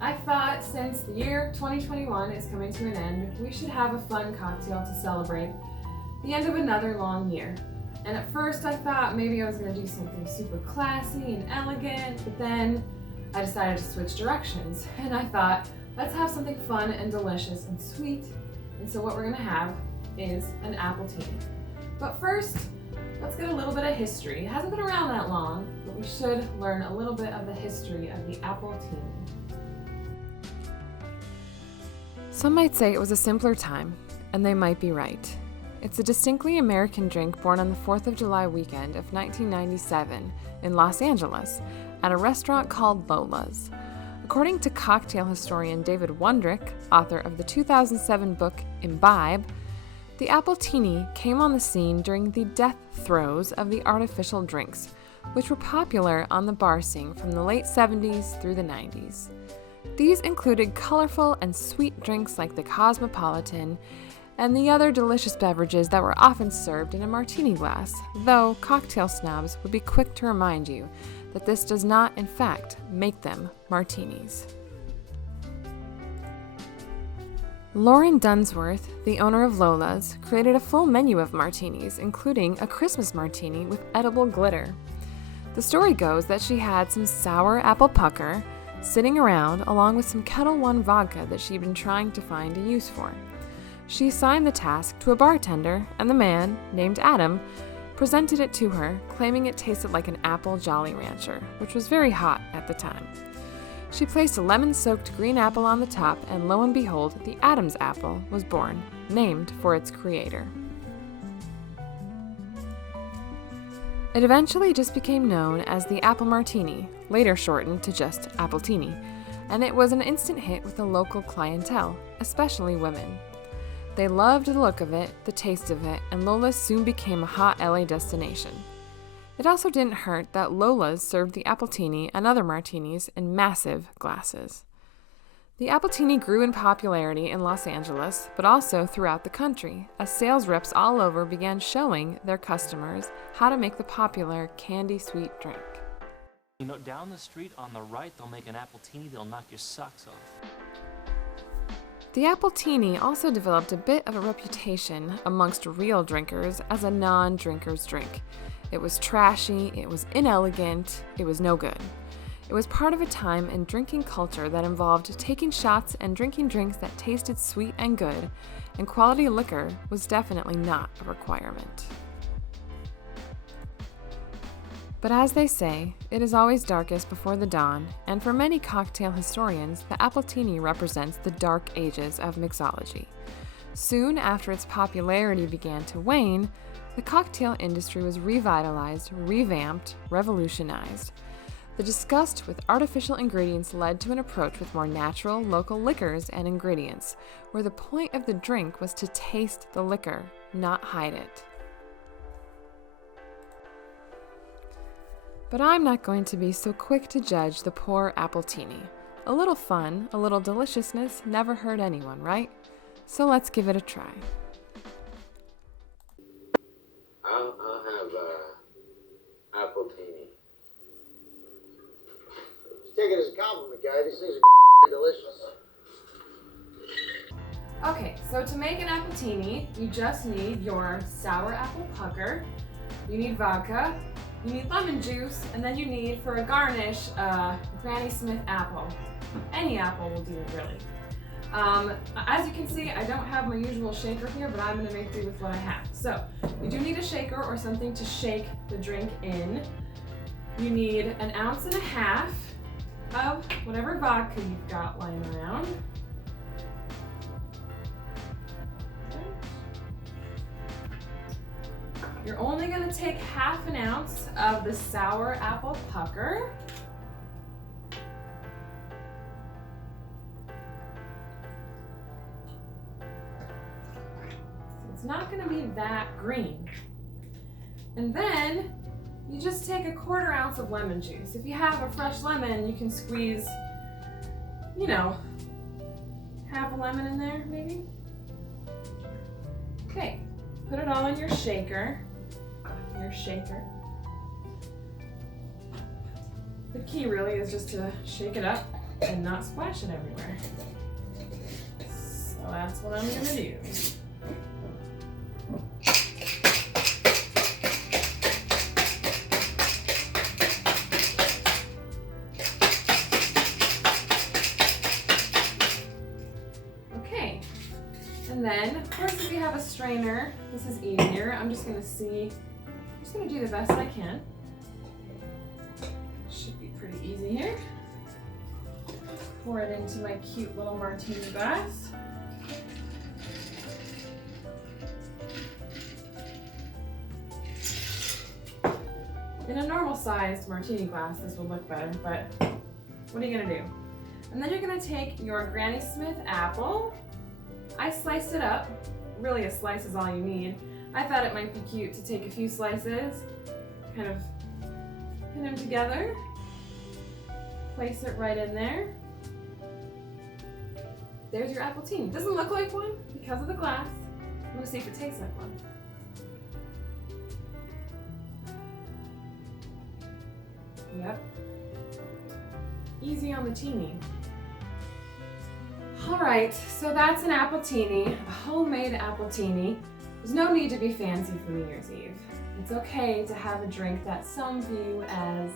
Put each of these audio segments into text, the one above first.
I thought since the year 2021 is coming to an end, we should have a fun cocktail to celebrate the end of another long year. And at first I thought maybe I was going to do something super classy and elegant, but then I decided to switch directions and I thought, let's have something fun and delicious and sweet. And so what we're going to have is an Appletini. But first, let's get a little bit of history. It hasn't been around that long, but we should learn a little bit of the history of the Appletini. Some might say it was a simpler time, and they might be right. It's a distinctly American drink born on the 4th of July weekend of 1997 in Los Angeles at a restaurant called Lola's. According to cocktail historian David Wondrich, author of the 2007 book Imbibe, the Appletini came on the scene during the death throes of the artificial drinks, which were popular on the bar scene from the late 70s through the 90s. These included colorful and sweet drinks like the Cosmopolitan and the other delicious beverages that were often served in a martini glass, though cocktail snobs would be quick to remind you that this does not, in fact, make them martinis. Lauren Dunsworth, the owner of Lola's, created a full menu of martinis, including a Christmas martini with edible glitter. The story goes that she had some sour apple pucker sitting around along with some Kettle One vodka that she'd been trying to find a use for. She assigned the task to a bartender, and the man, named Adam, presented it to her, claiming it tasted like an apple Jolly Rancher, which was very hot at the time. She placed a lemon-soaked green apple on the top, and lo and behold, the Adam's apple was born, named for its creator. It eventually just became known as the Apple Martini, later shortened to just Appletini, and it was an instant hit with the local clientele, especially women. They loved the look of it, the taste of it, and Lola's soon became a hot LA destination. It also didn't hurt that Lola's served the Appletini and other martinis in massive glasses. The Appletini grew in popularity in Los Angeles, but also throughout the country, as sales reps all over began showing their customers how to make the popular candy-sweet drink. You know, down the street on the right, they'll make an Appletini that'll knock your socks off. The Appletini also developed a bit of a reputation amongst real drinkers as a non-drinker's drink. It was trashy, it was inelegant, it was no good. It was part of a time in drinking culture that involved taking shots and drinking drinks that tasted sweet and good, and quality liquor was definitely not a requirement. But as they say, it is always darkest before the dawn, and for many cocktail historians, the Appletini represents the dark ages of mixology. Soon after its popularity began to wane, the cocktail industry was revitalized, revamped, revolutionized. The disgust with artificial ingredients led to an approach with more natural, local liquors and ingredients, where the point of the drink was to taste the liquor, not hide it. But I'm not going to be so quick to judge the poor Appletini. A little fun, a little deliciousness never hurt anyone, right? So let's give it a try. I'll have Appletini. Take it as a compliment, guy. These things are delicious. Okay, so to make an Appletini, you just need your sour apple pucker, you need vodka, you need lemon juice, and then you need, for a garnish, Granny Smith apple. Any apple will do, really. As you can see, I don't have my usual shaker here, but I'm going to make do with what I have. So, you do need a shaker or something to shake the drink in. You need 1.5 ounces of whatever vodka you've got lying around. Okay. You're only going to take 1/2 ounce of the sour apple pucker. It's not going to be that green. And then you just take 1/4 ounce of lemon juice. If you have a fresh lemon, you can squeeze, half a lemon in there, maybe. Okay, put it all in your shaker. The key really is just to shake it up and not splash it everywhere. So that's what I'm gonna do. Okay, and then of course if you have a strainer, this is easier. I'm just gonna do the best I can. Should be pretty easy here. Pour it into my cute little martini glass. In a normal sized martini glass, this will look better, but what are you gonna do? And then you're gonna take your Granny Smith apple. I sliced it up. Really, a slice is all you need. I thought it might be cute to take a few slices, kind of pin them together, place it right in there. There's your Appletini. Doesn't look like one because of the glass. I'm gonna see if it tastes like one. Yep. Easy on the teeny. All right, so that's an Appletini, a homemade Appletini. There's no need to be fancy for New Year's Eve. It's okay to have a drink that some view as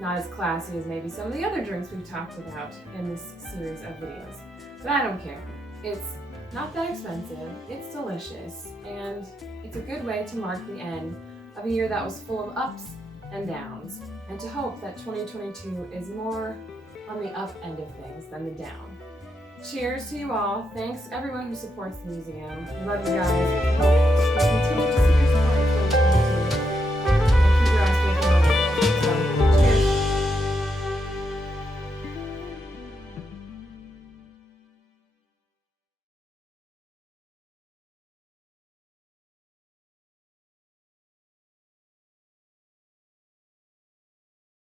not as classy as maybe some of the other drinks we've talked about in this series of videos. But I don't care. It's not that expensive, it's delicious, and it's a good way to mark the end of a year that was full of ups and downs, and to hope that 2022 is more on the up end of things than the down. Cheers to you all. Thanks everyone who supports the museum. Love you guys.